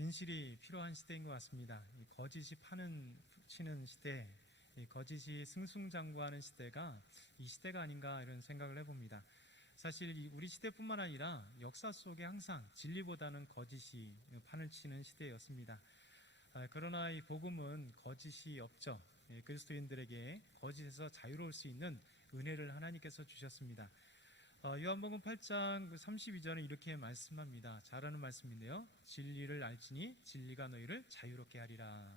진실이 필요한 시대인 것 같습니다. 이 거짓이 치는 시대, 이 거짓이 승승장구하는 시대가 이 시대가 아닌가 이런 생각을 해봅니다. 사실 우리 시대뿐만 아니라 역사 속에 항상 진리보다는 거짓이 판을 치는 시대였습니다. 그러나 이 복음은 거짓이 없죠. 그리스도인들에게 거짓에서 자유로울 수 있는 은혜를 하나님께서 주셨습니다. 요한복음 8장 32절은 이렇게 말씀합니다. 잘하는 말씀인데요. 진리를 알지니 진리가 너희를 자유롭게 하리라.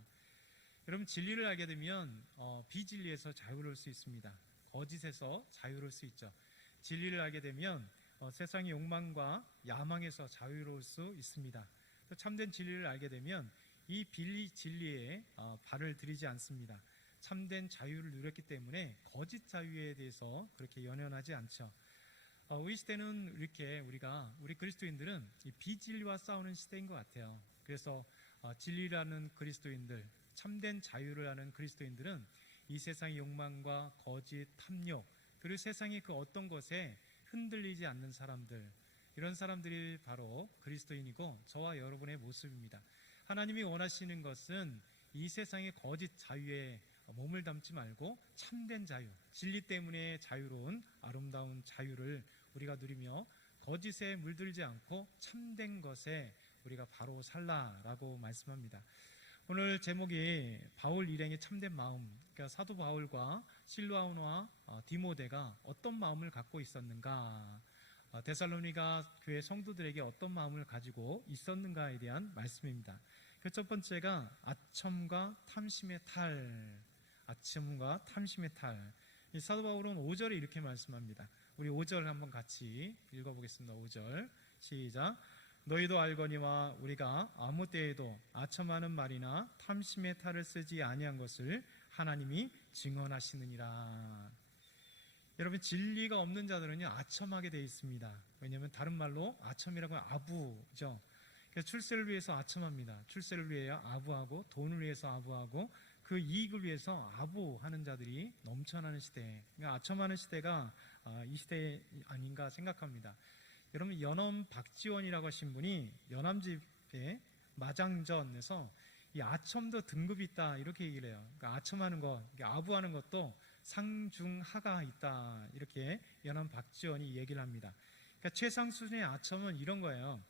여러분, 진리를 알게 되면 비진리에서 자유로울 수 있습니다. 거짓에서 자유로울 수 있죠. 진리를 알게 되면 세상의 욕망과 야망에서 자유로울 수 있습니다. 또 참된 진리를 알게 되면 이 진리에 발을 들이지 않습니다. 참된 자유를 누렸기 때문에 거짓 자유에 대해서 그렇게 연연하지 않죠. 우리 시대는 이렇게 우리 그리스도인들은 이 비진리와 싸우는 시대인 것 같아요. 그래서 진리라는 그리스도인들, 참된 자유를 아는 그리스도인들은 이 세상의 욕망과 거짓, 탐욕, 그리고 세상의 그 어떤 것에 흔들리지 않는 사람들, 이런 사람들이 바로 그리스도인이고 저와 여러분의 모습입니다. 하나님이 원하시는 것은 이 세상의 거짓 자유에 몸을 담지 말고 참된 자유, 진리 때문에 자유로운 아름다운 자유를 우리가 누리며 거짓에 물들지 않고 참된 것에 우리가 바로 살라라고 말씀합니다. 오늘 제목이 바울 일행의 참된 마음, 그러니까 사도 바울과 실로아노와 디모데가 어떤 마음을 갖고 있었는가, 데살로니가 교회 성도들에게 어떤 마음을 가지고 있었는가에 대한 말씀입니다. 그 첫 번째가 아첨과 탐심의 탈. 아첨과 탐심의 탈. 이 사도 바울은 5절에 이렇게 말씀합니다. 우리 5절 한번 같이 읽어보겠습니다. 5절 시작. 너희도 알거니와 우리가 아무 때에도 아첨하는 말이나 탐심의 탈을 쓰지 아니한 것을 하나님이 증언하시느니라. 여러분, 진리가 없는 자들은요 아첨하게 되어 있습니다. 왜냐하면 다른 말로 아첨이라고 하면 아부죠. 그래서 출세를 위해서 아첨합니다. 출세를 위해 아부하고 돈을 위해서 아부하고 그 이익을 위해서 아부하는 자들이 넘쳐나는 시대, 그러니까 아첨하는 시대가 이 시대 아닌가 생각합니다. 여러분, 연엄 박지원이라고 하신 분이 연암집회 마장전에서 이 아첨도 등급이 있다 이렇게 얘기를 해요. 그러니까 아첨하는 것, 아부하는 것도 상중하가 있다 이렇게 연암 박지원이 얘기를 합니다. 그러니까 최상 수준의 아첨은 이런 거예요.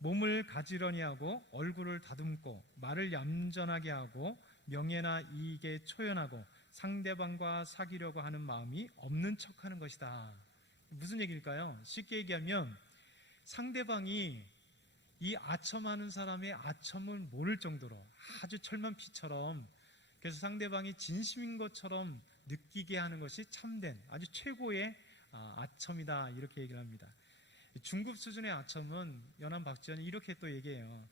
몸을 가지런히 하고 얼굴을 다듬고 말을 얌전하게 하고 명예나 이익에 초연하고 상대방과 사귀려고 하는 마음이 없는 척하는 것이다. 무슨 얘기일까요? 쉽게 얘기하면 상대방이 이 아첨하는 사람의 아첨을 모를 정도로 아주 철만피처럼, 그래서 상대방이 진심인 것처럼 느끼게 하는 것이 참된 아주 최고의 아첨이다 이렇게 얘기를 합니다. 중급 수준의 아첨은 연암 박지원이 이렇게 또 얘기해요.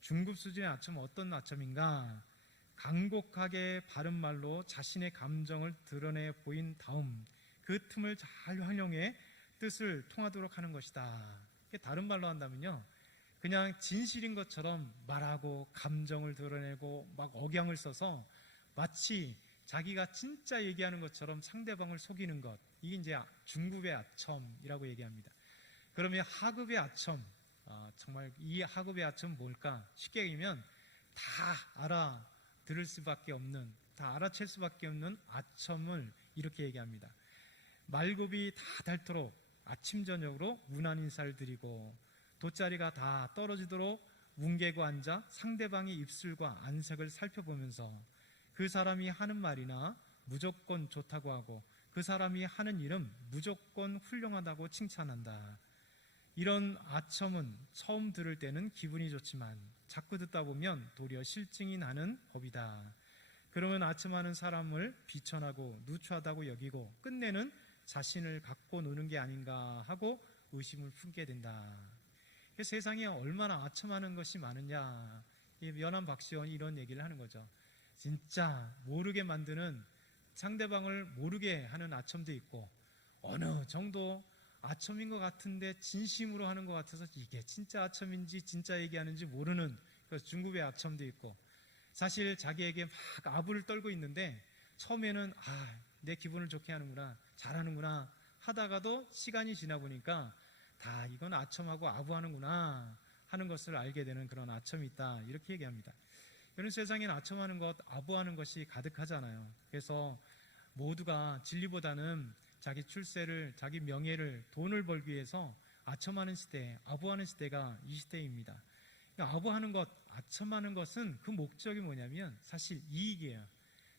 중급 수준의 아첨은 어떤 아첨인가? 간곡하게 바른 말로 자신의 감정을 드러내 보인 다음 그 틈을 잘 활용해 뜻을 통하도록 하는 것이다. 다른 말로 한다면요, 그냥 진실인 것처럼 말하고 감정을 드러내고 막 억양을 써서 마치 자기가 진짜 얘기하는 것처럼 상대방을 속이는 것, 이게 이제 중급의 아첨이라고 얘기합니다. 그러면 하급의 아첨, 정말 이 하급의 아첨은 뭘까? 쉽게 얘기하면 다 알아들을 수밖에 없는, 다 알아챌 수밖에 없는 아첨을 이렇게 얘기합니다. 말굽이 다 닳도록 아침 저녁으로 문안 인사를 드리고 돗자리가 다 떨어지도록 뭉개고 앉아 상대방의 입술과 안색을 살펴보면서 그 사람이 하는 말이나 무조건 좋다고 하고 그 사람이 하는 일은 무조건 훌륭하다고 칭찬한다. 이런 아첨은 처음 들을 때는 기분이 좋지만 자꾸 듣다 보면 도리어 실증이 나는 법이다. 그러면 아첨하는 사람을 비천하고 누추하다고 여기고 끝내는 자신을 갖고 노는 게 아닌가 하고 의심을 품게 된다. 세상에 얼마나 아첨하는 것이 많으냐. 연암 박지원이 이런 얘기를 하는 거죠. 진짜 모르게 만드는, 상대방을 모르게 하는 아첨도 있고, 어느 정도 아첨인 것 같은데 진심으로 하는 것 같아서 이게 진짜 아첨인지 진짜 얘기하는지 모르는 그 중급의 아첨도 있고, 사실 자기에게 막 아부를 떨고 있는데 처음에는 내 기분을 좋게 하는구나, 잘하는구나 하다가도 시간이 지나 보니까 다 이건 아첨하고 아부하는구나 하는 것을 알게 되는 그런 아첨이 있다, 이렇게 얘기합니다. 이런 세상엔 아첨하는 것, 아부하는 것이 가득하잖아요. 그래서 모두가 진리보다는 자기 출세를, 자기 명예를, 돈을 벌기 위해서 아첨하는 시대, 아부하는 시대가 이 시대입니다. 아부하는 것, 아첨하는 것은 그 목적이 뭐냐면 사실 이익이에요.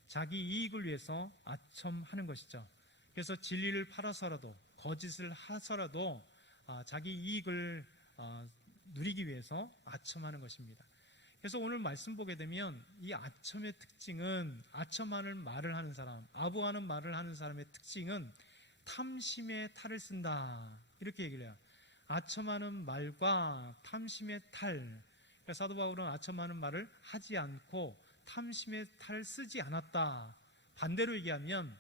자기 이익을 위해서 아첨하는 것이죠. 그래서 진리를 팔아서라도, 거짓을 하서라도 자기 이익을 누리기 위해서 아첨하는 것입니다. 그래서 오늘 말씀 보게 되면 이 아첨의 특징은, 아첨하는 말을 하는 사람, 아부하는 말을 하는 사람의 특징은 탐심의 탈을 쓴다, 이렇게 얘기를 해요. 아첨하는 말과 탐심의 탈. 그러니까 사도 바울은 아첨하는 말을 하지 않고 탐심의 탈을 쓰지 않았다. 반대로 얘기하면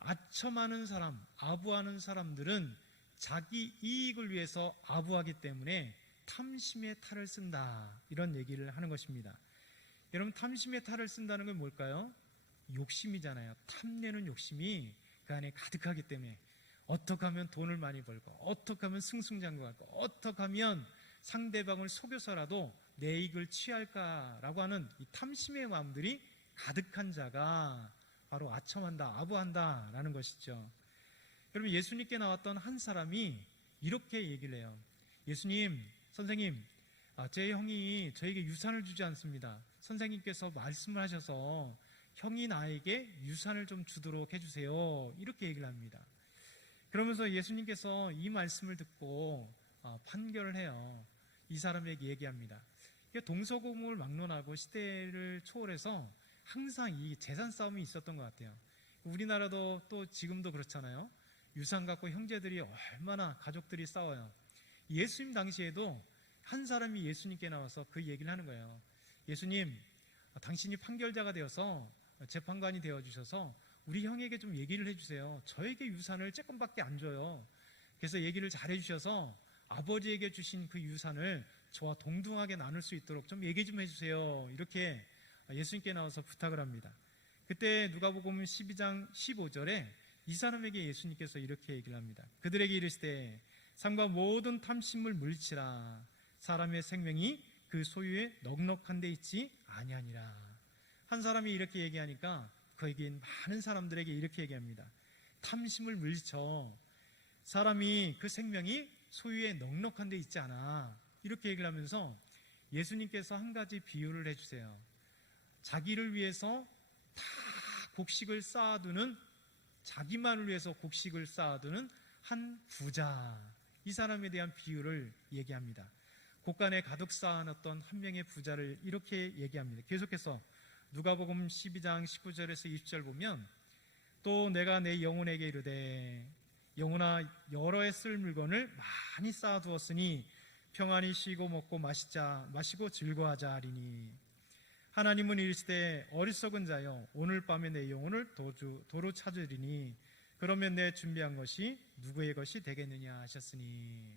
아첨하는 사람, 아부하는 사람들은 자기 이익을 위해서 아부하기 때문에 탐심의 탈을 쓴다, 이런 얘기를 하는 것입니다. 여러분, 탐심의 탈을 쓴다는 건 뭘까요? 욕심이잖아요. 탐내는 욕심이 그 안에 가득하기 때문에 어떻게 하면 돈을 많이 벌고, 어떻게 하면 승승장구할까, 어떻게 하면 상대방을 속여서라도 내 이익을 취할까라고 하는 이 탐심의 마음들이 가득한 자가 바로 아첨한다, 아부한다라는 것이죠. 여러분, 예수님께 나왔던 한 사람이 이렇게 얘기를 해요. 예수님, 선생님, 제 형이 저에게 유산을 주지 않습니다. 선생님께서 말씀을 하셔서 형이 나에게 유산을 좀 주도록 해주세요, 이렇게 얘기를 합니다. 그러면서 예수님께서 이 말씀을 듣고 판결을 해요. 이 사람에게 얘기합니다. 동서고금을 막론하고 시대를 초월해서 항상 이 재산 싸움이 있었던 것 같아요. 우리나라도 또 지금도 그렇잖아요. 유산 갖고 형제들이 얼마나 가족들이 싸워요. 예수님 당시에도 한 사람이 예수님께 나와서 그 얘기를 하는 거예요. 예수님, 당신이 판결자가 되어서 재판관이 되어주셔서 우리 형에게 좀 얘기를 해주세요. 저에게 유산을 조금밖에 안 줘요. 그래서 얘기를 잘 해주셔서 아버지에게 주신 그 유산을 저와 동등하게 나눌 수 있도록 좀 얘기 좀 해주세요, 이렇게 예수님께 나와서 부탁을 합니다. 그때 누가복음 12장 15절에 이 사람에게 예수님께서 이렇게 얘기를 합니다. 그들에게 이르시되 삶과 모든 탐심을 물리치라. 사람의 생명이 그 소유에 넉넉한 데 있지 아니하니라. 한 사람이 이렇게 얘기하니까 그에게 많은 사람들에게 이렇게 얘기합니다. 탐심을 물리쳐. 사람이 그 생명이 소유에 넉넉한 데 있지 않아, 이렇게 얘기를 하면서 예수님께서 한 가지 비유를 해주세요. 자기를 위해서 다 곡식을 쌓아두는, 자기만을 위해서 곡식을 쌓아두는 한 부자, 이 사람에 대한 비유를 얘기합니다. 곳간에 가득 쌓아놨던 한 명의 부자를 이렇게 얘기합니다. 계속해서 누가복음 12장 19절에서 20절 보면, 또 내가 내 영혼에게 이르되 영혼아, 여러 해 쓸 물건을 많이 쌓아두었으니 평안히 쉬고 먹고 마시고 즐거워하자 하리니, 하나님은 이르시되 어리석은 자여, 오늘 밤에 내 영혼을 도로 찾으리니 그러면 내 준비한 것이 누구의 것이 되겠느냐 하셨으니.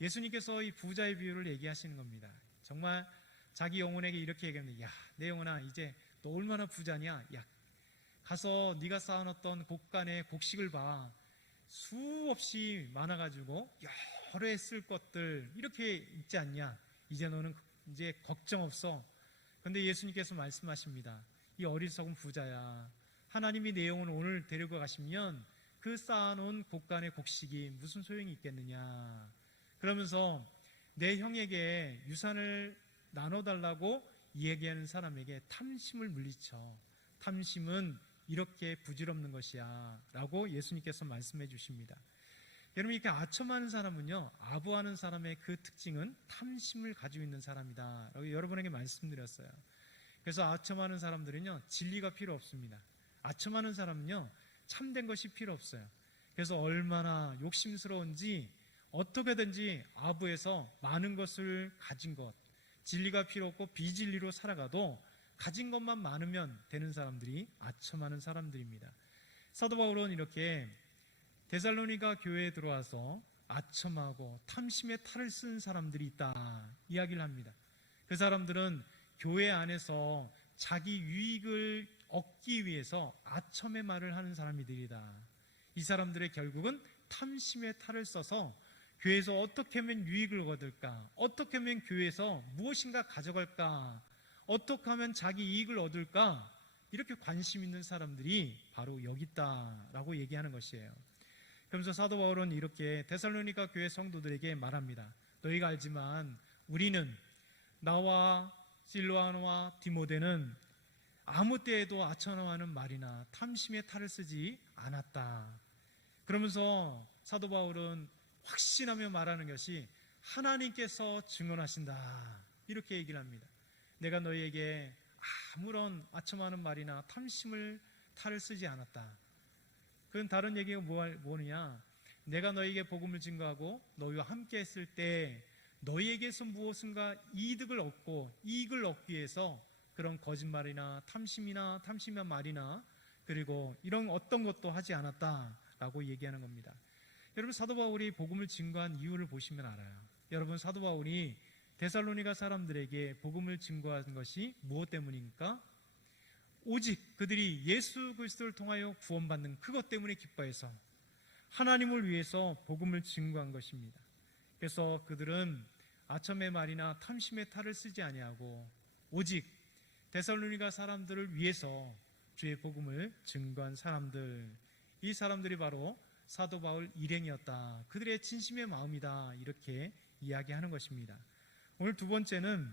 예수님께서 이 부자의 비유를 얘기하시는 겁니다. 정말 자기 영혼에게 이렇게 얘기합니다. 야, 내 영혼아, 이제 너 얼마나 부자냐. 야, 가서 네가 쌓아놨던 곳간의 곡식을 봐. 수없이 많아가지고 여러 해 쓸 것들 이렇게 있지 않냐. 이제 너는 이제 걱정 없어. 그런데 예수님께서 말씀하십니다. 이 어리석은 부자야, 하나님이 내 영혼을 오늘 데리고 가시면 그 쌓아놓은 곳간의 곡식이 무슨 소용이 있겠느냐. 그러면서 내 형에게 유산을 나눠달라고 얘기하는 사람에게 탐심을 물리쳐. 탐심은 이렇게 부질없는 것이야 라고 예수님께서 말씀해 주십니다. 여러분, 이렇게 아첨하는 사람은요, 아부하는 사람의 그 특징은 탐심을 가지고 있는 사람이다 라고 여러분에게 말씀드렸어요. 그래서 아첨하는 사람들은요, 진리가 필요 없습니다. 아첨하는 사람은요, 참된 것이 필요 없어요. 그래서 얼마나 욕심스러운지 어떻게든지 아부해서 많은 것을 가진 것, 진리가 필요 없고 비진리로 살아가도 가진 것만 많으면 되는 사람들이 아첨하는 사람들입니다. 사도 바울은 이렇게 데살로니가 교회에 들어와서 아첨하고 탐심의 탈을 쓴 사람들이 있다 이야기를 합니다. 그 사람들은 교회 안에서 자기 유익을 얻기 위해서 아첨의 말을 하는 사람들이다. 이 사람들의 결국은 탐심의 탈을 써서 교회에서 어떻게 하면 유익을 얻을까? 어떻게 하면 교회에서 무엇인가 가져갈까? 어떻게 하면 자기 이익을 얻을까? 이렇게 관심 있는 사람들이 바로 여기 있다라고 얘기하는 것이에요. 그러면서 사도 바울은 이렇게 데살로니가 교회 성도들에게 말합니다. 너희가 알지만 우리는, 나와 실로아노와 디모데는 아무 때에도 아첨하는 말이나 탐심의 탈을 쓰지 않았다. 그러면서 사도 바울은 확신하며 말하는 것이 하나님께서 증언하신다, 이렇게 얘기를 합니다. 내가 너희에게 아무런 아첨하는 말이나 탐심을 탈을 쓰지 않았다. 그건 다른 얘기가 뭐냐, 내가 너희에게 복음을 증거하고 너희와 함께 했을 때 너희에게서 무엇인가 이익을 얻기 위해서 그런 거짓말이나 탐심이나 탐심의 말이나 그리고 이런 어떤 것도 하지 않았다라고 얘기하는 겁니다. 여러분, 사도 바울이 복음을 증거한 이유를 보시면 알아요. 여러분, 사도 바울이 데살로니가 사람들에게 복음을 증거한 것이 무엇 때문입니까? 오직 그들이 예수 그리스도를 통하여 구원받는 그것 때문에 기뻐해서 하나님을 위해서 복음을 증거한 것입니다. 그래서 그들은 아첨의 말이나 탐심의 탈을 쓰지 아니하고 오직 데살로니가 사람들을 위해서 주의 복음을 증거한 사람들, 이 사람들이 바로 사도 바울 일행이었다, 그들의 진심의 마음이다, 이렇게 이야기하는 것입니다. 오늘 두 번째는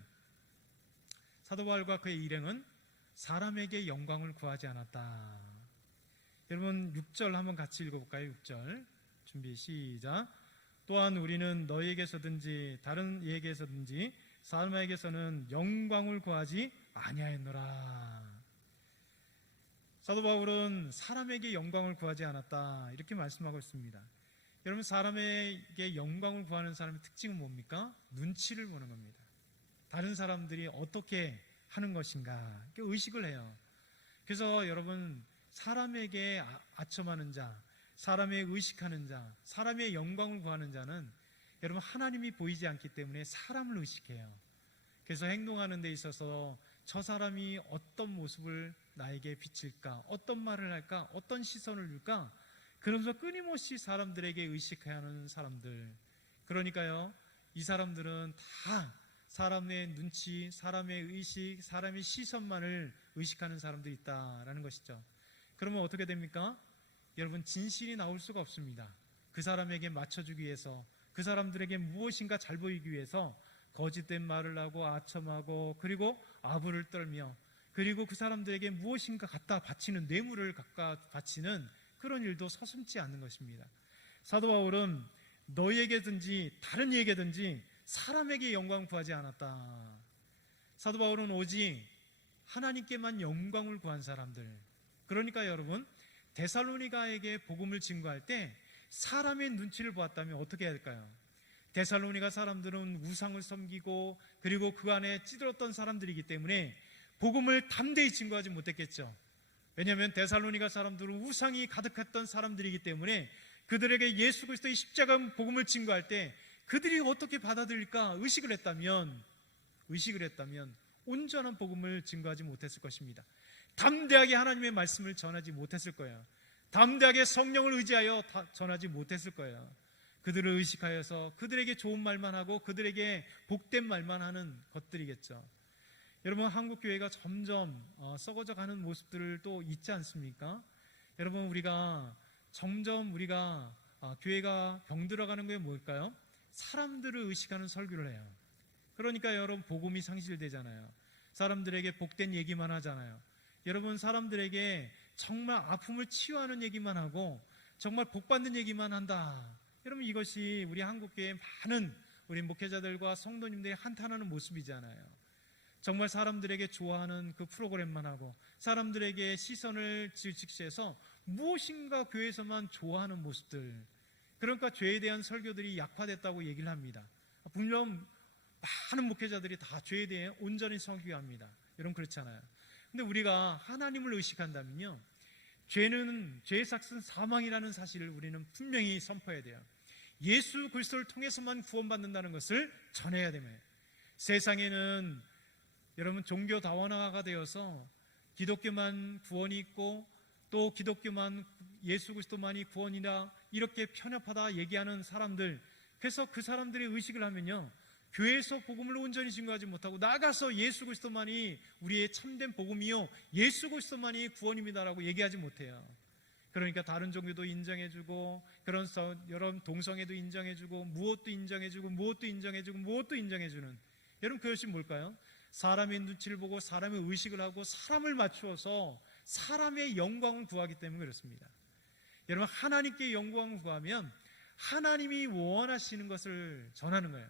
사도 바울과 그의 일행은 사람에게 영광을 구하지 않았다. 여러분 6절 한번 같이 읽어볼까요? 6절 준비 시작. 또한 우리는 너희에게서든지 다른 이에게서든지 사람에게서는 영광을 구하지 아니하였노라. 사도 바울은 사람에게 영광을 구하지 않았다, 이렇게 말씀하고 있습니다. 여러분, 사람에게 영광을 구하는 사람의 특징은 뭡니까? 눈치를 보는 겁니다. 다른 사람들이 어떻게 하는 것인가 의식을 해요. 그래서 여러분, 사람에게 아첨하는 자, 사람의 의식하는 자, 사람의 영광을 구하는 자는 여러분 하나님이 보이지 않기 때문에 사람을 의식해요. 그래서 행동하는 데 있어서 저 사람이 어떤 모습을 나에게 비칠까, 어떤 말을 할까, 어떤 시선을 줄까, 그러면서 끊임없이 사람들에게 의식해야 하는 사람들. 그러니까요, 이 사람들은 다 사람의 눈치, 사람의 의식, 사람의 시선만을 의식하는 사람들이 있다라는 것이죠. 그러면 어떻게 됩니까? 여러분, 진실이 나올 수가 없습니다. 그 사람에게 맞춰주기 위해서, 그 사람들에게 무엇인가 잘 보이기 위해서 거짓된 말을 하고 아첨하고 그리고 아부를 떨며 그리고 그 사람들에게 무엇인가 갖다 바치는, 뇌물을 갖다 바치는 그런 일도 서슴지 않는 것입니다. 사도 바울은 너희에게든지 다른 이에게든지 사람에게 영광 구하지 않았다. 사도 바울은 오직 하나님께만 영광을 구한 사람들. 그러니까 여러분, 데살로니가에게 복음을 증거할 때 사람의 눈치를 보았다면 어떻게 해야 될까요? 데살로니가 사람들은 우상을 섬기고 그리고 그 안에 찌들었던 사람들이기 때문에 복음을 담대히 증거하지 못했겠죠. 왜냐하면 데살로니가 사람들은 우상이 가득했던 사람들이기 때문에 그들에게 예수 그리스도의 십자가 복음을 증거할 때 그들이 어떻게 받아들일까 의식을 했다면 온전한 복음을 증거하지 못했을 것입니다. 담대하게 하나님의 말씀을 전하지 못했을 거예요. 담대하게 성령을 의지하여 전하지 못했을 거예요. 그들을 의식하여서 그들에게 좋은 말만 하고 그들에게 복된 말만 하는 것들이겠죠. 여러분, 한국 교회가 점점 썩어져 가는 모습들도 있지 않습니까? 여러분, 점점 우리가 교회가 병들어가는 게 뭘까요? 사람들을 의식하는 설교를 해요. 그러니까 여러분, 복음이 상실되잖아요. 사람들에게 복된 얘기만 하잖아요. 여러분, 사람들에게 정말 아픔을 치유하는 얘기만 하고 정말 복받는 얘기만 한다. 여러분, 이것이 우리 한국교회의 많은 우리 목회자들과 성도님들이 한탄하는 모습이잖아요. 정말 사람들에게 좋아하는 그 프로그램만 하고 사람들에게 시선을 직시해서 무엇인가 교회에서만 좋아하는 모습들. 그러니까 죄에 대한 설교들이 약화됐다고 얘기를 합니다. 분명 많은 목회자들이 다 죄에 대해 온전히 설교합니다. 여러분, 그렇잖아요. 근데 우리가 하나님을 의식한다면요, 죄의 삭은 사망이라는 사실을 우리는 분명히 선포해야 돼요. 예수 그리스도를 통해서만 구원받는다는 것을 전해야 됩니다. 세상에는 여러분, 종교 다원화가 되어서 기독교만 구원이 있고 또 기독교만, 예수 그리스도만이 구원이다, 이렇게 편협하다 얘기하는 사람들, 그래서 그 사람들이 의식을 하면요, 교회에서 복음을 온전히 증거하지 못하고 나가서 예수 그리스도만이 우리의 참된 복음이요, 예수 그리스도만이 구원입니다라고 얘기하지 못해요. 그러니까 다른 종교도 인정해주고, 그런 여러분 동성애도 인정해주고, 무엇도 인정해주고, 무엇도 인정해주고, 무엇도 인정해주는, 여러분 그것이 뭘까요? 사람의 눈치를 보고 사람의 의식을 하고 사람을 맞추어서 사람의 영광을 구하기 때문에 그렇습니다. 여러분, 하나님께 영광을 구하면 하나님이 원하시는 것을 전하는 거예요.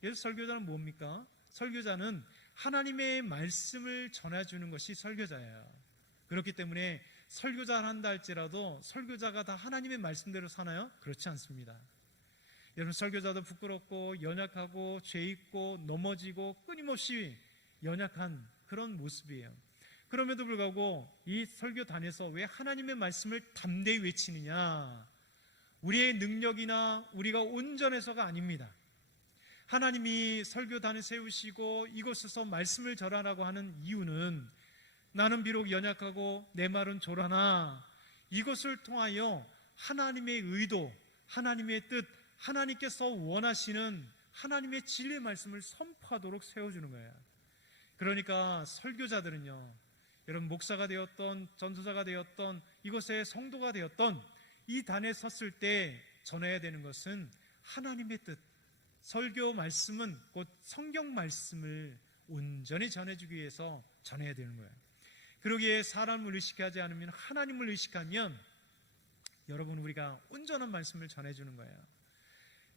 그래서 설교자는 뭡니까? 설교자는 하나님의 말씀을 전해주는 것이 설교자예요. 그렇기 때문에 설교자를 한다 할지라도 설교자가 다 하나님의 말씀대로 사나요? 그렇지 않습니다. 여러분, 설교자도 부끄럽고 연약하고 죄 있고 넘어지고 끊임없이 연약한 그런 모습이에요. 그럼에도 불구하고 이 설교단에서 왜 하나님의 말씀을 담대히 외치느냐? 우리의 능력이나 우리가 온전해서가 아닙니다. 하나님이 설교단을 세우시고 이곳에서 말씀을 전하라고 하는 이유는, 나는 비록 연약하고 내 말은 조라나 이것을 통하여 하나님의 의도, 하나님의 뜻, 하나님께서 원하시는 하나님의 진리의 말씀을 선포하도록 세워주는 거예요. 그러니까 설교자들은요, 여러분 목사가 되었던, 전도사가 되었던, 이곳의 성도가 되었던 이 단에 섰을 때 전해야 되는 것은 하나님의 뜻, 설교 말씀은 곧 성경 말씀을 온전히 전해주기 위해서 전해야 되는 거예요. 그러기에 사람을 의식하지 않으면, 하나님을 의식하면 여러분 우리가 온전한 말씀을 전해주는 거예요.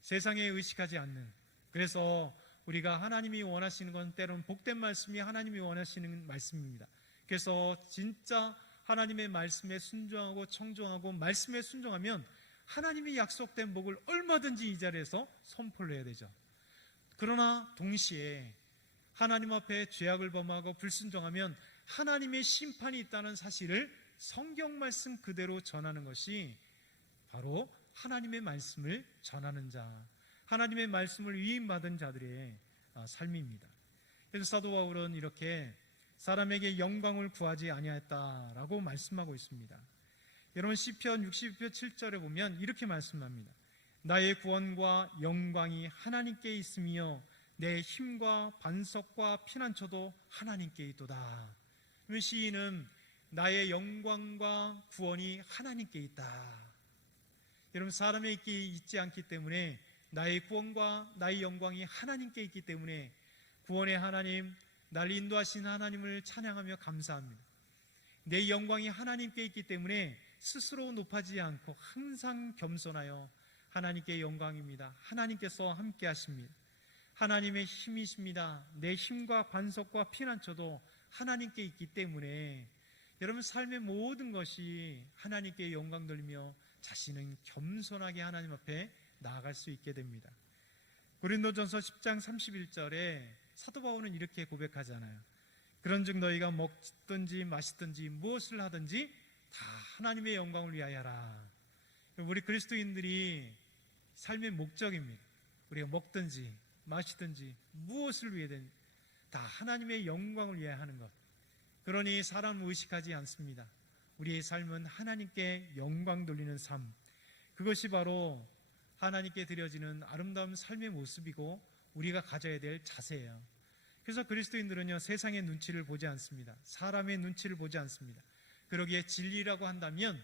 세상에 의식하지 않는, 그래서 우리가 하나님이 원하시는 건 때로는 복된 말씀이 하나님이 원하시는 말씀입니다. 그래서 진짜 하나님의 말씀에 순종하고 청종하고 말씀에 순종하면 하나님이 약속된 복을 얼마든지 이 자리에서 선포를 해야 되죠. 그러나 동시에 하나님 앞에 죄악을 범하고 불순종하면 하나님의 심판이 있다는 사실을 성경 말씀 그대로 전하는 것이 바로 하나님의 말씀을 전하는 자, 하나님의 말씀을 위임받은 자들의 삶입니다. 그래서 사도 바울은 이렇게 사람에게 영광을 구하지 아니하였다라고 말씀하고 있습니다. 여러분, 시편 62편 7절에 보면 이렇게 말씀합니다. 나의 구원과 영광이 하나님께 있으며 내 힘과 반석과 피난처도 하나님께 있도다. 시인은 나의 영광과 구원이 하나님께 있다. 여러분, 사람에게 있지 않기 때문에 나의 구원과 나의 영광이 하나님께 있기 때문에 구원의 하나님, 나를 인도하신 하나님을 찬양하며 감사합니다. 내 영광이 하나님께 있기 때문에 스스로 높아지지 않고 항상 겸손하여 하나님께 영광입니다. 하나님께서 함께 하십니다. 하나님의 힘이십니다. 내 힘과 반석과 피난처도 하나님께 있기 때문에 여러분 삶의 모든 것이 하나님께 영광 돌리며 자신은 겸손하게 하나님 앞에 나아갈 수 있게 됩니다. 고린도전서 10장 31절에 사도 바울은 이렇게 고백하잖아요. 그런즉 너희가 먹든지 마시든지 무엇을 하든지 다 하나님의 영광을 위하여라. 우리 그리스도인들이 삶의 목적입니다. 우리가 먹든지 마시든지 무엇을 위해든 다 하나님의 영광을 위해 하는 것. 그러니 사람을 의식하지 않습니다. 우리의 삶은 하나님께 영광 돌리는 삶, 그것이 바로 하나님께 드려지는 아름다운 삶의 모습이고 우리가 가져야 될 자세예요. 그래서 그리스도인들은요, 세상의 눈치를 보지 않습니다. 사람의 눈치를 보지 않습니다. 그러기에 진리라고 한다면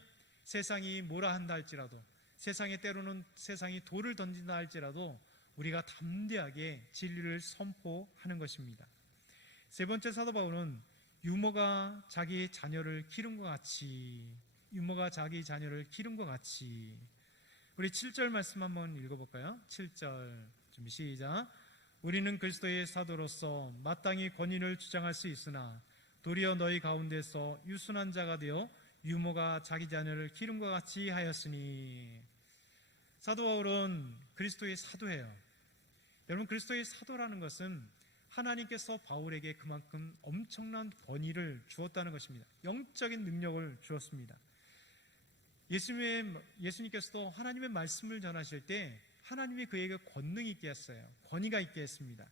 세상이 뭐라 한다 할지라도, 세상에 때로는 세상이 돌을 던진다 할지라도 우리가 담대하게 진리를 선포하는 것입니다. 세 번째, 사도 바울은 유모가 자기 자녀를 기른 것 같이, 유모가 자기 자녀를 기른 것 같이. 우리 7절 말씀 한번 읽어볼까요? 7절 준비 시작. 우리는 그리스도의 사도로서 마땅히 권위를 주장할 수 있으나 도리어 너희 가운데서 유순한 자가 되어 유모가 자기 자녀를 기른 것 같이 하였으니. 사도 바울은 그리스도의 사도예요. 여러분, 그리스도의 사도라는 것은 하나님께서 바울에게 그만큼 엄청난 권위를 주었다는 것입니다. 영적인 능력을 주었습니다. 예수님께서도 하나님의 말씀을 전하실 때 하나님이 그에게 권능이 있게 했어요. 권위가 있게 했습니다.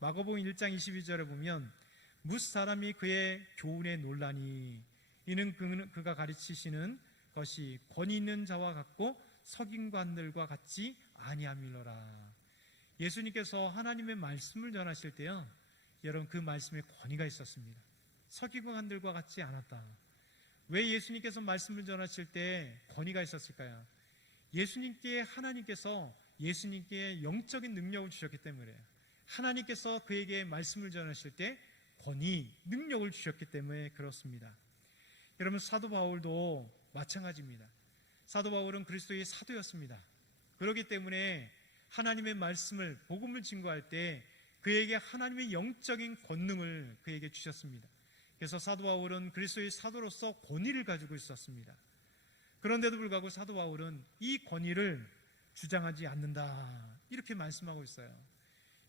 마가복음 1장 22절에 보면 무슨 사람이 그의 교훈에 놀라니 이는 그가 가르치시는 것이 권위 있는 자와 같고 석임관들과 같지 아니함이로라. 예수님께서 하나님의 말씀을 전하실 때요, 여러분 그 말씀에 권위가 있었습니다. 서기관들과 같지 않았다. 왜 예수님께서 말씀을 전하실 때 권위가 있었을까요? 예수님께 하나님께서 예수님께 영적인 능력을 주셨기 때문에, 하나님께서 그에게 말씀을 전하실 때 권위, 능력을 주셨기 때문에 그렇습니다. 여러분, 사도 바울도 마찬가지입니다. 사도 바울은 그리스도의 사도였습니다. 그렇기 때문에 하나님의 말씀을, 복음을 증거할 때 그에게 하나님의 영적인 권능을 그에게 주셨습니다. 그래서 사도 바울은 그리스도의 사도로서 권위를 가지고 있었습니다. 그런데도 불구하고 사도 바울은 이 권위를 주장하지 않는다, 이렇게 말씀하고 있어요.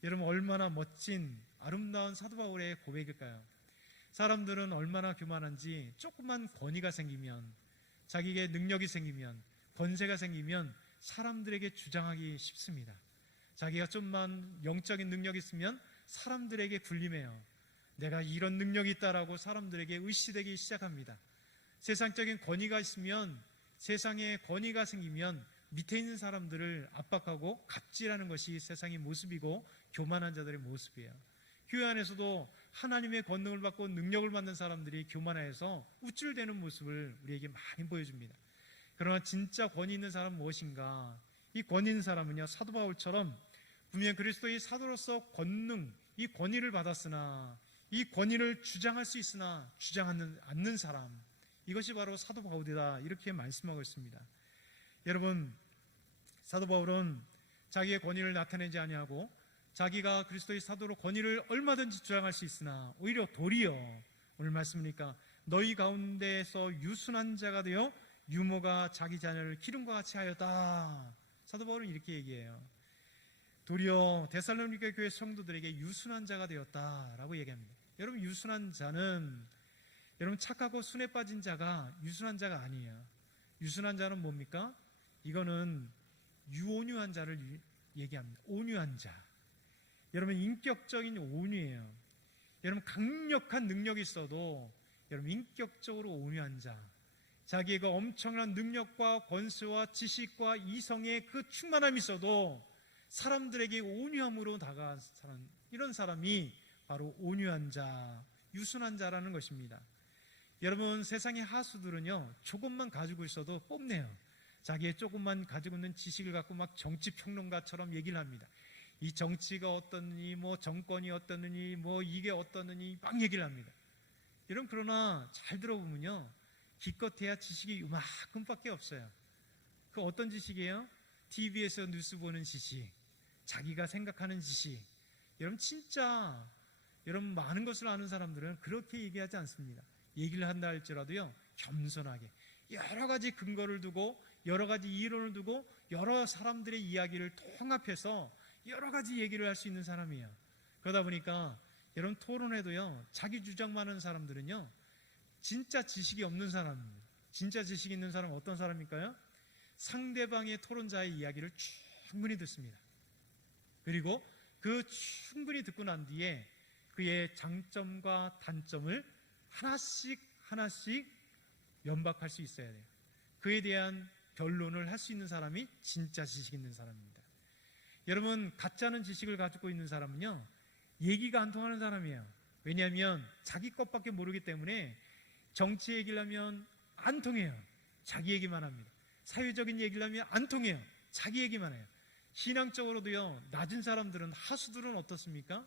여러분, 얼마나 멋진 아름다운 사도 바울의 고백일까요? 사람들은 얼마나 교만한지 조금만 권위가 생기면, 자기에게 능력이 생기면, 권세가 생기면 사람들에게 주장하기 쉽습니다. 자기가 좀만 영적인 능력이 있으면 사람들에게 군림해요. 내가 이런 능력이 있다라고 사람들에게 의시되기 시작합니다. 세상적인 권위가 있으면, 세상에 권위가 생기면 밑에 있는 사람들을 압박하고 갑질하는 것이 세상의 모습이고 교만한 자들의 모습이에요. 교회 안에서도 하나님의 권능을 받고 능력을 받는 사람들이 교만해서 우쭐대는 모습을 우리에게 많이 보여줍니다. 그러나 진짜 권위 있는 사람은 무엇인가? 이 권위 있는 사람은요, 사도 바울처럼 분명 그리스도의 사도로서 권능, 이 권위를 받았으나 이 권위를 주장할 수 있으나 주장하지 않는 사람, 이것이 바로 사도 바울이다, 이렇게 말씀하고 있습니다. 여러분, 사도 바울은 자기의 권위를 나타내지 아니하고 자기가 그리스도의 사도로 권위를 얼마든지 주장할 수 있으나 오히려 도리어 오늘 말씀이니까 너희 가운데에서 유순한 자가 되어 유모가 자기 자녀를 기름과 같이 하였다. 사도 바울은 이렇게 얘기해요. 도리어 데살로니가 교회 성도들에게 유순한 자가 되었다라고 얘기합니다. 여러분, 유순한 자는, 여러분 착하고 순에 빠진 자가 유순한 자가 아니에요. 유순한 자는 뭡니까? 이거는 유온유한 자를 얘기합니다. 온유한 자. 여러분, 인격적인 온유예요. 여러분, 강력한 능력이 있어도 여러분 인격적으로 온유한 자, 자기의 그 엄청난 능력과 권세와 지식과 이성의 그 충만함이 있어도 사람들에게 온유함으로 다가간 사람, 이런 사람이 바로 온유한 자, 유순한 자라는 것입니다. 여러분, 세상의 하수들은요, 조금만 가지고 있어도 뽐내요. 자기의 조금만 가지고 있는 지식을 갖고 막 정치평론가처럼 얘기를 합니다. 이 정치가 어떻느니, 뭐 정권이 어떻느니, 뭐 이게 어떻느니 막 얘기를 합니다. 여러분, 그러나 잘 들어보면요, 기껏해야 지식이 이만큼밖에 없어요. 그 어떤 지식이에요? TV에서 뉴스 보는 지식, 자기가 생각하는 지식. 여러분, 진짜 여러분 많은 것을 아는 사람들은 그렇게 얘기하지 않습니다. 얘기를 한다 할지라도요, 겸손하게 여러 가지 근거를 두고 여러 가지 이론을 두고 여러 사람들의 이야기를 통합해서 여러 가지 얘기를 할 수 있는 사람이에요. 그러다 보니까 여러분, 토론회도요, 자기 주장만 하는 사람들은요, 진짜 지식이 없는 사람입니다. 진짜 지식이 있는 사람은 어떤 사람일까요? 상대방의 토론자의 이야기를 충분히 듣습니다. 그리고 그 충분히 듣고 난 뒤에 그의 장점과 단점을 하나씩 연박할 수 있어야 돼요. 그에 대한 변론을 할 수 있는 사람이 진짜 지식 있는 사람입니다. 여러분, 가짜는 지식을 가지고 있는 사람은요, 얘기가 안 통하는 사람이에요. 왜냐하면 자기 것밖에 모르기 때문에 정치 얘기를 하면 안 통해요. 자기 얘기만 합니다. 사회적인 얘기를 하면 안 통해요. 자기 얘기만 해요. 신앙적으로도요, 낮은 사람들은, 하수들은 어떻습니까?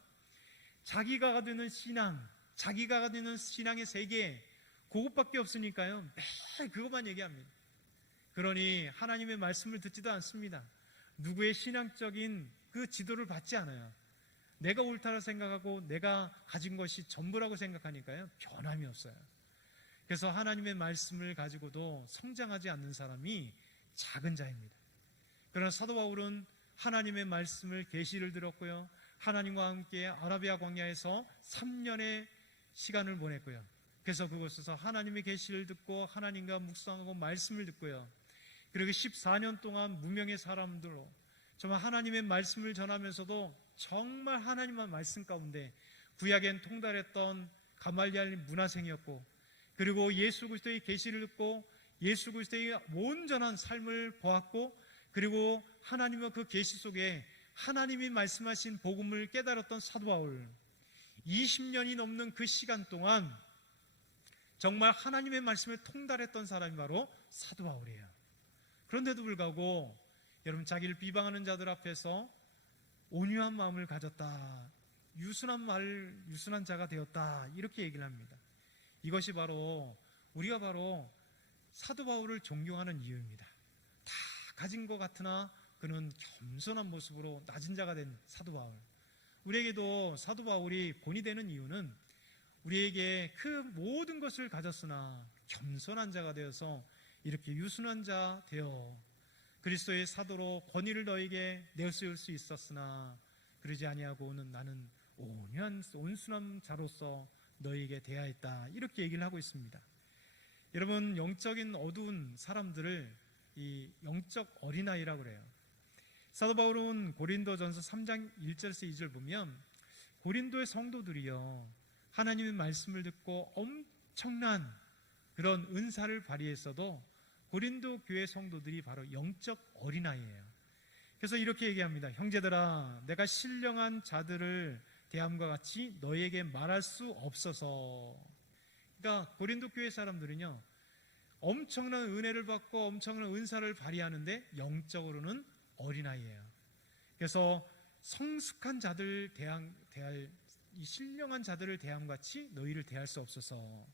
자기가 가지는 신앙, 자기가 가지는 신앙의 세계, 그것밖에 없으니까요, 매일 그것만 얘기합니다. 그러니 하나님의 말씀을 듣지도 않습니다. 누구의 신앙적인 그 지도를 받지 않아요. 내가 옳다고 생각하고 내가 가진 것이 전부라고 생각하니까요, 변함이 없어요. 그래서 하나님의 말씀을 가지고도 성장하지 않는 사람이 작은 자입니다. 그러나 사도 바울은 하나님의 말씀을 계시를 들었고요, 하나님과 함께 아라비아 광야에서 3년의 시간을 보냈고요. 그래서 그곳에서 하나님의 계시를 듣고 하나님과 묵상하고 말씀을 듣고요. 그리고 14년 동안 무명의 사람들로 정말 하나님의 말씀을 전하면서도 정말 하나님의 말씀 가운데 구약엔 통달했던 가말리엘 문화생이었고, 그리고 예수 그리스도의 계시를 듣고 예수 그리스도의 온전한 삶을 보았고, 그리고 하나님의 그 계시 속에 하나님이 말씀하신 복음을 깨달았던 사도 바울, 20년이 넘는 그 시간 동안 정말 하나님의 말씀을 통달했던 사람이 바로 사도 바울이에요. 그런데도 불구하고 여러분, 자기를 비방하는 자들 앞에서 온유한 마음을 가졌다, 유순한 자가 되었다, 이렇게 얘기를 합니다. 이것이 바로 우리가 바로 사도 바울을 존경하는 이유입니다. 다 가진 것 같으나 그는 겸손한 모습으로 낮은 자가 된 사도 바울. 우리에게도 사도 바울이 본이 되는 이유는 우리에게 그 모든 것을 가졌으나 겸손한 자가 되어서 이렇게 유순한 자 되어 그리스도의 사도로 권위를 너에게 내세울 수 있었으나 그러지 아니하고는 나는 온순한 자로서 너에게 대하였다, 이렇게 얘기를 하고 있습니다. 여러분, 영적인 어두운 사람들을 이 영적 어린아이라고 그래요. 사도 바울은 고린도전서 3장 1절에서 2절 보면 고린도의 성도들이요, 하나님의 말씀을 듣고 엄청난 그런 은사를 발휘했어도 고린도 교회 성도들이 바로 영적 어린아이예요. 그래서 이렇게 얘기합니다. 형제들아, 내가 신령한 자들을 대함과 같이 너희에게 말할 수 없어서. 그러니까 고린도 교회 사람들은요, 엄청난 은혜를 받고 엄청난 은사를 발휘하는데 영적으로는 어린아이예요. 그래서 성숙한 자들 이 신령한 자들을 대함과 같이 너희를 대할 수 없어서.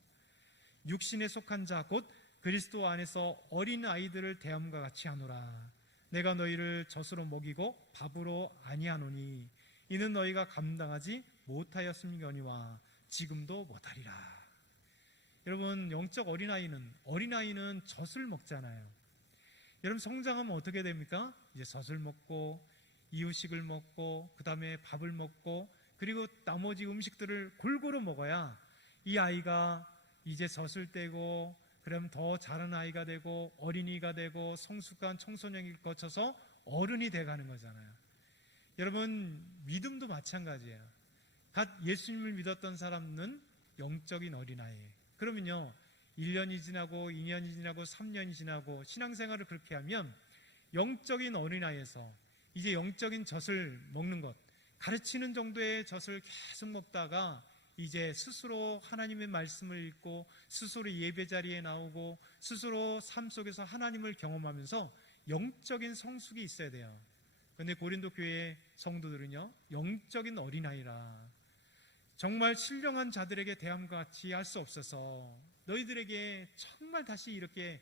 육신에 속한 자 곧 그리스도 안에서 어린 아이들을 대함과 같이 하노라. 내가 너희를 젖으로 먹이고 밥으로 아니하노니 이는 너희가 감당하지 못하였음이거니와 지금도 못하리라. 여러분, 영적 어린아이는 젖을 먹잖아요. 여러분, 성장하면 어떻게 됩니까? 이제 젖을 먹고 이유식을 먹고 그 다음에 밥을 먹고 그리고 나머지 음식들을 골고루 먹어야 이 아이가 이제 젖을 떼고 그럼 더 자란 아이가 되고 어린이가 되고 성숙한 청소년을 거쳐서 어른이 돼가는 거잖아요. 여러분, 믿음도 마찬가지예요. 갓 예수님을 믿었던 사람은 영적인 어린아이예요. 그러면요, 1년이 지나고 2년이 지나고 3년이 지나고 신앙생활을 그렇게 하면 영적인 어린아이에서 이제 영적인 젖을 먹는 것, 가르치는 정도의 젖을 계속 먹다가 이제 스스로 하나님의 말씀을 읽고 스스로 예배 자리에 나오고 스스로 삶 속에서 하나님을 경험하면서 영적인 성숙이 있어야 돼요. 그런데 고린도 교회 성도들은요, 영적인 어린아이라 정말 신령한 자들에게 대함과 같이 할 수 없어서 너희들에게 정말 다시 이렇게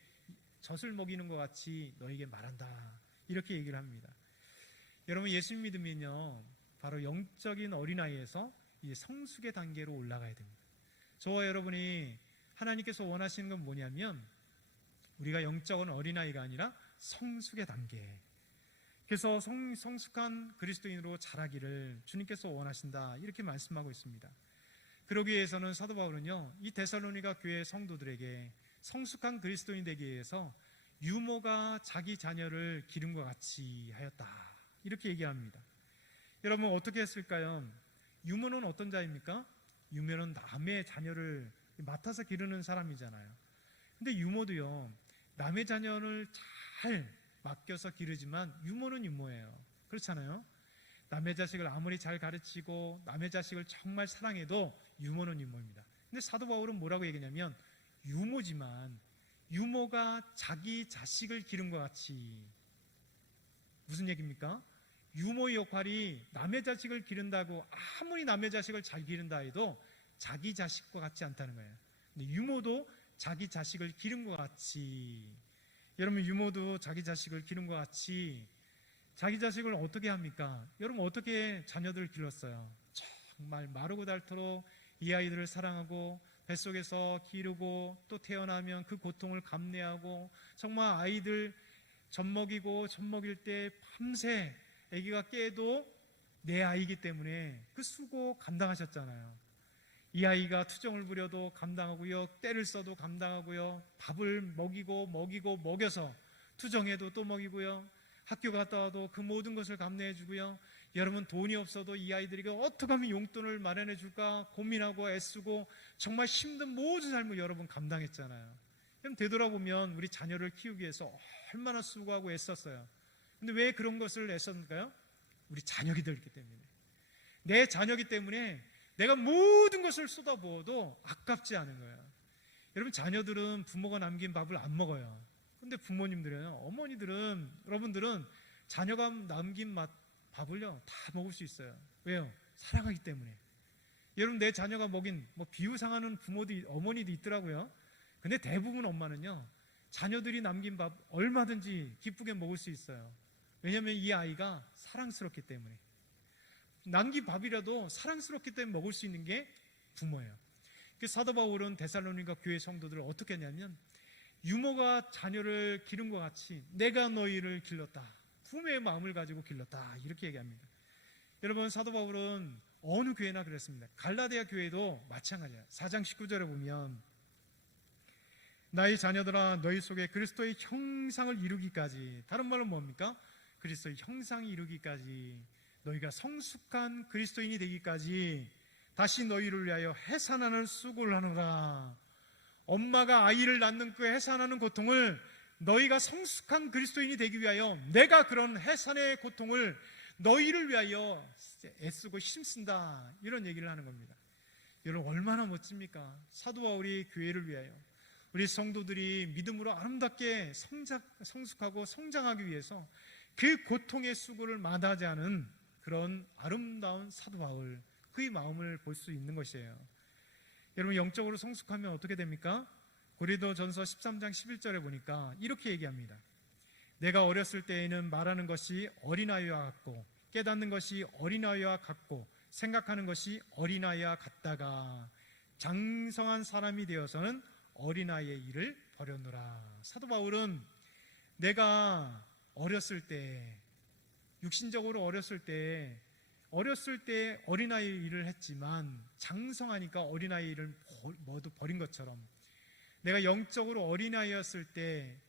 젖을 먹이는 것 같이 너희에게 말한다, 이렇게 얘기를 합니다. 여러분, 예수님 믿으면요, 바로 영적인 어린아이에서 이 성숙의 단계로 올라가야 됩니다. 저와 여러분이 하나님께서 원하시는 건 뭐냐면 우리가 영적인 어린아이가 아니라 성숙의 단계. 그래서 성숙한 그리스도인으로 자라기를 주님께서 원하신다, 이렇게 말씀하고 있습니다. 그러기 위해서는 사도 바울은요, 이 데살로니가 교회 성도들에게 성숙한 그리스도인 되기 위해서 유모가 자기 자녀를 기름과 같이 하였다, 이렇게 얘기합니다. 여러분, 어떻게 했을까요? 유모는 어떤 자입니까? 유모는 남의 자녀를 맡아서 기르는 사람이잖아요. 근데 유모도요, 남의 자녀를 잘 맡겨서 기르지만 유모는 유모예요. 그렇잖아요? 남의 자식을 아무리 잘 가르치고 남의 자식을 정말 사랑해도 유모는 유모입니다. 근데 사도 바울은 뭐라고 얘기냐면 유모지만 유모가 자기 자식을 기른 것 같이. 무슨 얘기입니까? 유모의 역할이 남의 자식을 기른다고 아무리 남의 자식을 잘 기른다 해도 자기 자식과 같지 않다는 거예요. 근데 유모도 자기 자식을 기른 것 같이. 여러분, 유모도 자기 자식을 기른 것 같이 자기 자식을 어떻게 합니까? 여러분, 어떻게 자녀들을 길렀어요? 정말 마르고 닳도록 이 아이들을 사랑하고 뱃속에서 기르고 또 태어나면 그 고통을 감내하고 정말 아이들 젖 먹일 때 밤새 아기가 깨도 내 아이기 때문에 그 수고 감당하셨잖아요. 이 아이가 투정을 부려도 감당하고요, 때를 써도 감당하고요, 밥을 먹여서 투정해도 또 먹이고요, 학교 갔다 와도 그 모든 것을 감내해주고요. 여러분, 돈이 없어도 이 아이들에게 어떻게 하면 용돈을 마련해 줄까 고민하고 애쓰고 정말 힘든 모든 삶을 여러분 감당했잖아요. 그럼 되돌아보면 우리 자녀를 키우기 위해서 얼마나 수고하고 애썼어요. 근데 왜 그런 것을 애썼을까요? 우리 자녀가 되기 때문에. 내 자녀이기 때문에 내가 모든 것을 쏟아부어도 아깝지 않은 거예요. 여러분, 자녀들은 부모가 남긴 밥을 안 먹어요. 근데 부모님들은, 어머니들은, 여러분들은 자녀가 남긴 밥을요 다 먹을 수 있어요. 왜요? 사랑하기 때문에. 여러분, 내 자녀가 먹인 비유상하는 부모도, 어머니도 있더라고요. 근데 대부분 엄마는요, 자녀들이 남긴 밥 얼마든지 기쁘게 먹을 수 있어요. 왜냐하면 이 아이가 사랑스럽기 때문에. 남긴 밥이라도 사랑스럽기 때문에 먹을 수 있는 게 부모예요. 사도 바울은 데살로니가 교회 성도들을 어떻게 했냐면, 유모가 자녀를 기른 것 같이 내가 너희를 길렀다. 부모의 마음을 가지고 길렀다. 이렇게 얘기합니다. 여러분, 사도 바울은 어느 교회나 그랬습니다. 갈라디아 교회도 마찬가지예요. 4장 19절에 보면, 나의 자녀들아, 너희 속에 그리스도의 형상을 이루기까지, 다른 말로 뭡니까? 그리스도의 형상이 이루기까지, 너희가 성숙한 그리스도인이 되기까지 다시 너희를 위하여 해산하는 수고를 하노라. 엄마가 아이를 낳는 그 해산하는 고통을 너희가 성숙한 그리스도인이 되기 위하여 내가 그런 해산의 고통을 너희를 위하여 애쓰고 힘쓴다. 이런 얘기를 하는 겁니다. 여러분, 얼마나 멋집니까? 사도 바울이 교회를 위하여, 우리 성도들이 믿음으로 아름답게 성숙하고 성장하기 위해서 그 고통의 수고를 마다하지 않은 그런 아름다운 사도 바울, 그의 마음을 볼 수 있는 것이에요. 여러분, 영적으로 성숙하면 어떻게 됩니까? 고린도전서 13장 11절에 보니까 이렇게 얘기합니다. 내가 어렸을 때에는 말하는 것이 어린아이와 같고 깨닫는 것이 어린아이와 같고 생각하는 것이 어린아이와 같다가 장성한 사람이 되어서는 어린아이의 일을 버렸노라. 사도 바울은 내가 어렸을 때, 육신적으로 어렸을 때 어린아이 일을 했지만 장성하니까 어린아이 일을 모두 버린 것처럼, 내가 영적으로 어린아이였을 때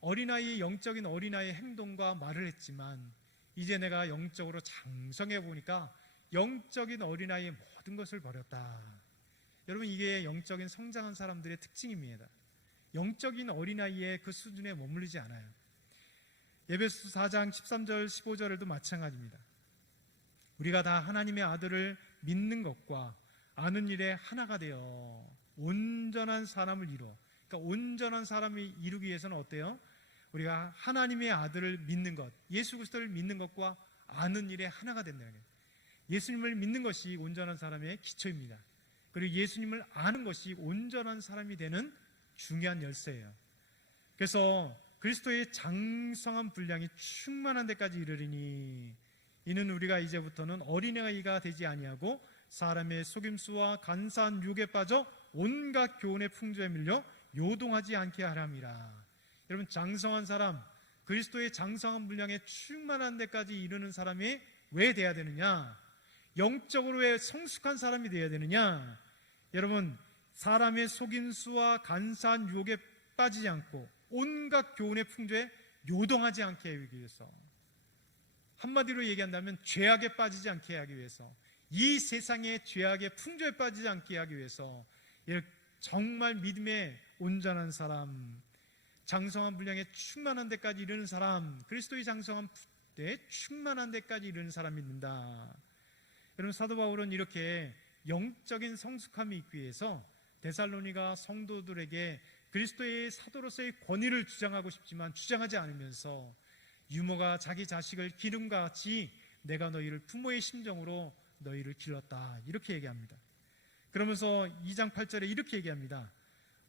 어린아이의 영적인 어린아이의 행동과 말을 했지만 이제 내가 영적으로 장성해 보니까 영적인 어린아이의 모든 것을 버렸다. 여러분, 이게 영적인 성장한 사람들의 특징입니다. 영적인 어린아이의 그 수준에 머무르지 않아요. 에베소서 4장 13절 15절에도 마찬가지입니다. 우리가 다 하나님의 아들을 믿는 것과 아는 일에 하나가 되어 온전한 사람을 이루어, 그러니까 온전한 사람이 이루기 위해서는 어때요? 우리가 하나님의 아들을 믿는 것, 예수 그리스도를 믿는 것과 아는 일에 하나가 된다는 거예요. 예수님을 믿는 것이 온전한 사람의 기초입니다. 그리고 예수님을 아는 것이 온전한 사람이 되는 중요한 열쇠예요. 그래서 그리스도의 장성한 분량이 충만한 데까지 이르리니 이는 우리가 이제부터는 어린아이가 되지 아니하고 사람의 속임수와 간사한 유혹에 빠져 온갖 교훈의 풍조에 밀려 요동하지 않게 하람이라. 여러분, 장성한 사람, 그리스도의 장성한 분량에 충만한 데까지 이르는 사람이 왜 돼야 되느냐? 영적으로 왜 성숙한 사람이 돼야 되느냐? 여러분, 사람의 속임수와 간사한 유혹에 빠지지 않고 온갖 교훈의 풍조에 요동하지 않게 하기 위해서, 한마디로 얘기한다면 죄악에 빠지지 않게 하기 위해서, 이 세상의 죄악의 풍조에 빠지지 않게 하기 위해서 정말 믿음의 온전한 사람, 장성한 분량에 충만한 데까지 이르는 사람, 그리스도의 장성한 때 충만한 데까지 이르는 사람이 있는다. 여러분, 사도 바울은 이렇게 영적인 성숙함이 있기 위해서 데살로니가 성도들에게 그리스도의 사도로서의 권위를 주장하고 싶지만 주장하지 않으면서 유모가 자기 자식을 기름과 같이 내가 너희를 부모의 심정으로 너희를 길렀다, 이렇게 얘기합니다. 그러면서 2장 8절에 이렇게 얘기합니다.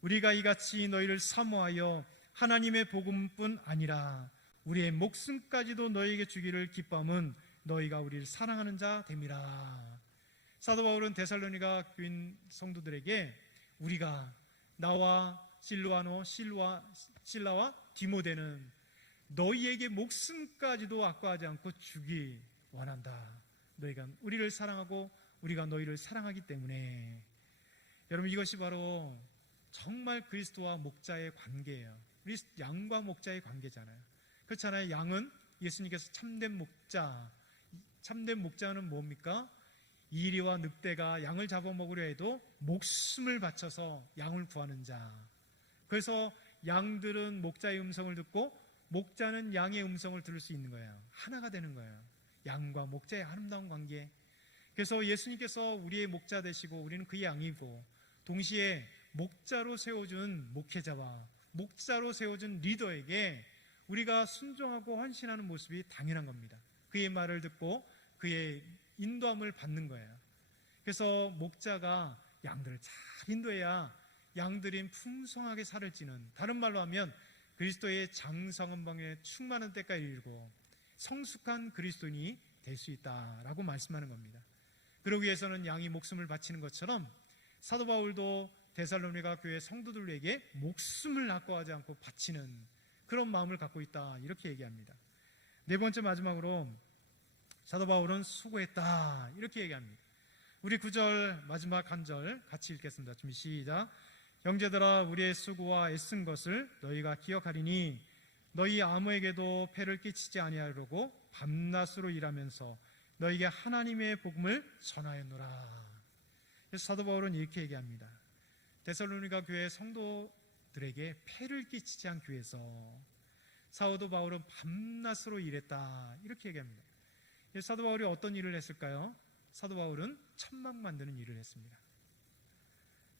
우리가 이같이 너희를 사모하여 하나님의 복음뿐 아니라 우리의 목숨까지도 너희에게 주기를 기뻐함은 너희가 우리를 사랑하는 자 됨이라. 사도 바울은 데살로니가 교인 성도들에게 우리가, 나와 실라와 디모데는 너희에게 목숨까지도 아까워하지 않고 주기 원한다. 너희가 우리를 사랑하고 우리가 너희를 사랑하기 때문에. 여러분, 이것이 바로 정말 그리스도와 목자의 관계예요. 우리 양과 목자의 관계잖아요. 그렇잖아요. 양은 예수님께서 참된 목자, 참된 목자는 뭡니까? 이리와 늑대가 양을 잡아먹으려 해도 목숨을 바쳐서 양을 구하는 자. 그래서 양들은 목자의 음성을 듣고 목자는 양의 음성을 들을 수 있는 거예요. 하나가 되는 거예요. 양과 목자의 아름다운 관계. 그래서 예수님께서 우리의 목자 되시고 우리는 그의 양이고, 동시에 목자로 세워준 목회자와 목자로 세워준 리더에게 우리가 순종하고 헌신하는 모습이 당연한 겁니다. 그의 말을 듣고 그의 인도함을 받는 거예요. 그래서 목자가 양들을 잘 인도해야 양들이 풍성하게 살을 찌는, 다른 말로 하면 그리스도의 장성한방에 충만한 때까지 이르고 성숙한 그리스도인이 될 수 있다라고 말씀하는 겁니다. 그러기 위해서는 양이 목숨을 바치는 것처럼 사도 바울도 데살로니가 교회 성도들에게 목숨을 아까워하지 않고 바치는 그런 마음을 갖고 있다, 이렇게 얘기합니다. 네 번째, 마지막으로 사도 바울은 수고했다, 이렇게 얘기합니다. 우리 9절 마지막 한 절 같이 읽겠습니다. 준비 시작. 형제들아, 우리의 수고와 애쓴 것을 너희가 기억하리니 너희 아무에게도 폐를 끼치지 아니하려고 밤낮으로 일하면서 너희에게 하나님의 복음을 전하였노라. 그래서 사도 바울은 이렇게 얘기합니다. 데살로니가 교회 성도들에게 폐를 끼치지 않기 위해서 사도 바울은 밤낮으로 일했다, 이렇게 얘기합니다. 사도 바울이 어떤 일을 했을까요? 사도 바울은 천막 만드는 일을 했습니다.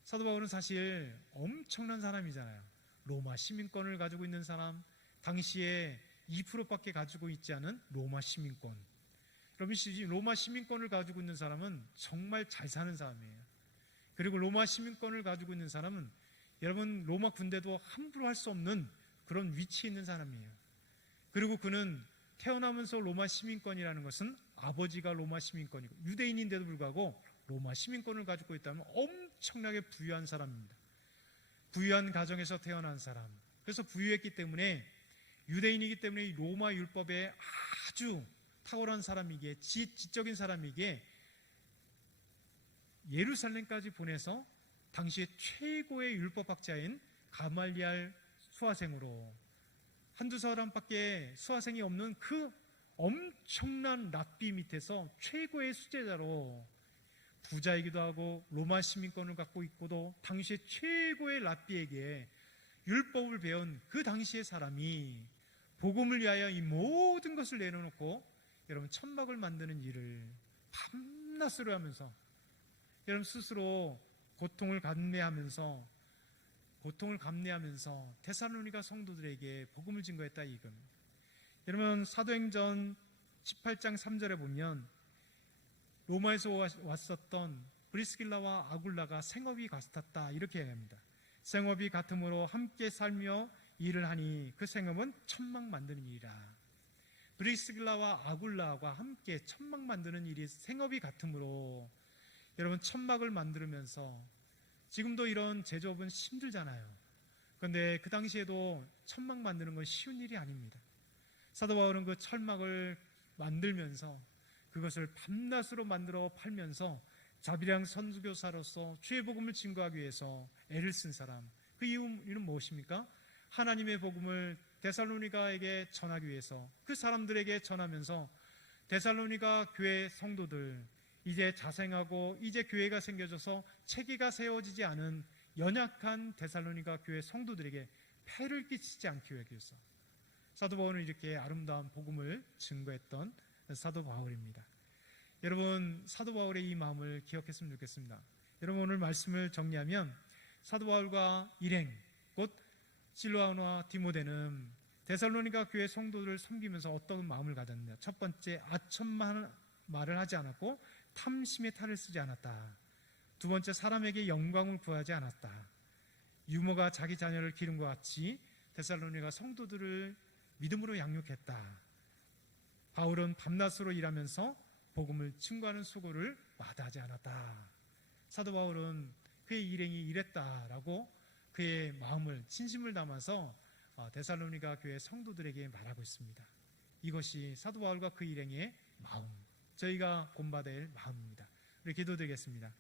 사도 바울은 사실 엄청난 사람이잖아요. 로마 시민권을 가지고 있는 사람, 당시에 2%밖에 가지고 있지 않은 로마 시민권. 여러분, 로마 시민권을 가지고 있는 사람은 정말 잘 사는 사람이에요. 그리고 로마 시민권을 가지고 있는 사람은 여러분, 로마 군대도 함부로 할 수 없는 그런 위치에 있는 사람이에요. 그리고 그는 태어나면서 로마 시민권이라는 것은 아버지가 로마 시민권이고 유대인인데도 불구하고 로마 시민권을 가지고 있다면 엄청나게 부유한 사람입니다. 부유한 가정에서 태어난 사람. 그래서 부유했기 때문에, 유대인이기 때문에 이 로마 율법에 아주 탁월한 사람이기에, 지적인 사람이기에 예루살렘까지 보내서 당시에 최고의 율법학자인 가말리알 수하생으로, 한두 사람밖에 수하생이 없는 그 엄청난 랍비 밑에서 최고의 수제자로, 부자이기도 하고 로마 시민권을 갖고 있고도 당시에 최고의 랍비에게 율법을 배운 그 당시의 사람이 복음을 위하여 이 모든 것을 내려놓고 여러분 천막을 만드는 일을 밤낮으로 하면서, 여러분 스스로 고통을 감내하면서 데살로니가 성도들에게 복음을 증거했다, 이겁니다. 여러분, 사도행전 18장 3절에 보면 로마에서 왔었던 브리스길라와 아굴라가 생업이 같았다, 이렇게 얘기합니다. 생업이 같음으로 함께 살며 일을 하니 그 생업은 천막 만드는 일이라. 브리스길라와 아굴라와 함께 천막 만드는 일이 생업이 같음으로, 여러분 천막을 만들면서, 지금도 이런 제조업은 힘들잖아요. 그런데 그 당시에도 천막 만드는 건 쉬운 일이 아닙니다. 사도 바울은 그 천막을 만들면서 그것을 밤낮으로 만들어 팔면서 자비랑 선교사로서 주의 복음을 증거하기 위해서 애를 쓴 사람. 그 이유는 무엇입니까? 하나님의 복음을 데살로니가에게 전하기 위해서, 그 사람들에게 전하면서 데살로니가 교회 성도들, 이제 자생하고 이제 교회가 생겨져서 체계가 세워지지 않은 연약한 데살로니가 교회 성도들에게 폐를 끼치지 않기 위해서 사도 바울은 이렇게 아름다운 복음을 증거했던 사도 바울입니다. 여러분, 사도 바울의 이 마음을 기억했으면 좋겠습니다. 여러분, 오늘 말씀을 정리하면 사도 바울과 일행, 곧 실로아와 디모데는 데살로니가 교회 성도들을 섬기면서 어떤 마음을 가졌느냐. 첫 번째, 아첨만 말을 하지 않았고 탐심의 탈을 쓰지 않았다. 두 번째, 사람에게 영광을 구하지 않았다. 유모가 자기 자녀를 기름과 같이 데살로니가 성도들을 믿음으로 양육했다. 바울은 밤낮으로 일하면서 복음을 증거하는 수고를 마다하지 않았다. 사도 바울은 그의 일행이 이랬다라고 그의 마음을, 진심을 담아서 데살로니가 교회 성도들에게 말하고 있습니다. 이것이 사도 바울과 그 일행의 마음, 저희가 본받을 마음입니다. 우리 기도드리겠습니다.